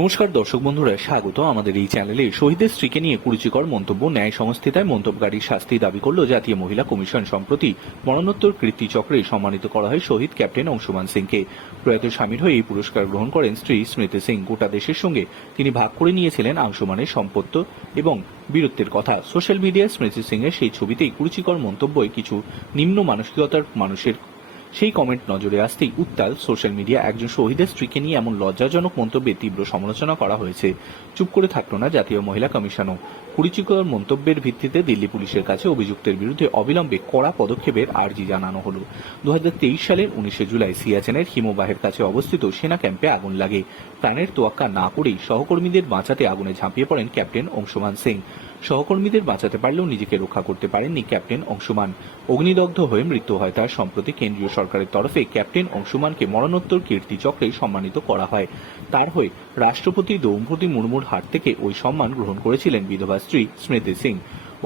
নমস্কার দর্শক বন্ধুরা, স্বাগত। আমাদের এই চ্যানেলে শহীদের স্ত্রীকে নিয়ে কুরুচিকর মন্তব্য, ন্যায় সংস্থিতায় মন্তব্যকারীর শাস্তি দাবি করল জাতীয় মহিলা কমিশন সম্প্রতি মরণোত্তর কীর্তি চক্রে সম্মানিত করা হয় শহীদ ক্যাপ্টেন অংশুমান সিংকে। প্রয়াত স্বামীর হয়ে এই পুরস্কার গ্রহণ করেন স্ত্রী স্মৃতি সিং। গোটা দেশের সঙ্গে তিনি ভাগ করে নিয়েছিলেন আংশুমানের সম্পত্ত এবং বীরত্বের কথা। সোশ্যাল মিডিয়ায় স্মৃতি সিং এর সেই ছবিতেই কুরুচিকর মন্তব্যে কিছু নিম্ন মানসিকতার মানুষের সেই কমেন্ট নজরে আসতেই উত্তাল সোশ্যাল মিডিয়া একজন শহীদের স্ত্রীকে নিয়ে এমন লজ্জাজনক মন্তব্যে তীব্র সমালোচনা করা হয়েছে। চুপ করে থাকল না জাতীয় মহিলা কমিশনও। কুরুচিকর মন্তব্যের ভিত্তিতে দিল্লি পুলিশের কাছে অভিযুক্তের বিরুদ্ধে অবিলম্বে কড়া পদক্ষেপের আর্জি জানানো হলো। দু হাজার তেইশ সালের উনিশে জুলাই সিয়াচেনের হিমবাহের কাছে অবস্থিত সেনা ক্যাম্পে আগুন লাগে। প্রাণের তোয়াক্কা না করেই সহকর্মীদের বাঁচাতে আগুনে ঝাঁপিয়ে পড়েন ক্যাপ্টেন অংশুমান সিং। সহকর্মীদের বাঁচাতে পারলেও নিজেকে রক্ষা করতে পারেননি ক্যাপ্টেন অংশুমান। অগ্নিদগ্ধ হয়ে মৃত্যু হয় তার সম্প্রতি কেন্দ্রীয় সরকারের তরফে ক্যাপ্টেন অংশুমানকে মরণোত্তর কীর্তি চক্রে সম্মানিত করা হয়। তার হয়ে রাষ্ট্রপতি দ্রৌপদী মুর্মুর হাত থেকে ওই সম্মান গ্রহণ করেছিলেন বিধবা স্ত্রী স্মৃতি সিং।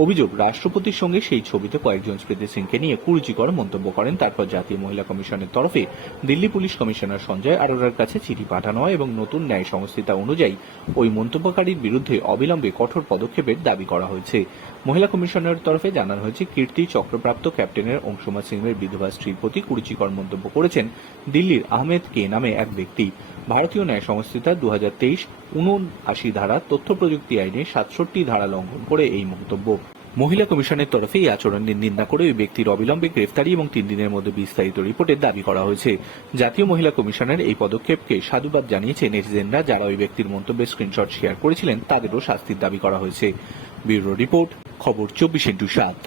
অভিযোগ, রাষ্ট্রপতির সঙ্গে সেই ছবিতে কয়েকজন স্মৃতি সিংকে নিয়ে কুরুচিকর মন্তব্য করেন। তারপর জাতীয় মহিলা কমিশনের তরফে দিল্লি পুলিশ কমিশনার সঞ্জয় আরোরার কাছে চিঠি পাঠানো হয় এবং নতুন ন্যায় সংস্থিতা অনুযায়ী ওই মন্তব্যকারীর বিরুদ্ধে অবিলম্বে কঠোর পদক্ষেপের দাবি করা হয়েছে। মহিলা কমিশনের তরফে জানানো হয়েছে, কীর্তি চক্রপ্রাপ্ত ক্যাপ্টেনের অংশুমা সিংয়ের বিধবা স্ত্রীর প্রতি কুরুচিকর মন্তব্য করেছেন দিল্লির আহমেদ কে নামে এক ব্যক্তি। ভারতীয় ন্যায় সংস্থিতা দু হাজার তেইশ উনআশি ধারা তথ্য প্রযুক্তি আইনে সাতষট্টি ধারা লঙ্ঘন করে এই মন্তব্য। মহিলা কমিশনের তরফে এই আচরণের নিন্দা করে ওই ব্যক্তির অবিলম্বে গ্রেফতারি এবং তিন দিনের মধ্যে বিস্তারিত রিপোর্টের দাবি করা হয়েছে। জাতীয় মহিলা কমিশনের এই পদক্ষেপকে সাধুবাদ জানিয়েছে নেটিজেনরা যারা ওই ব্যক্তির মন্তব্যের স্ক্রিনশট শেয়ার করেছিলেন, তাদেরও শাস্তির দাবি করা হয়েছে। ব্যুরো রিপোর্ট, খবর চব্বিশ ইন্টু সাত।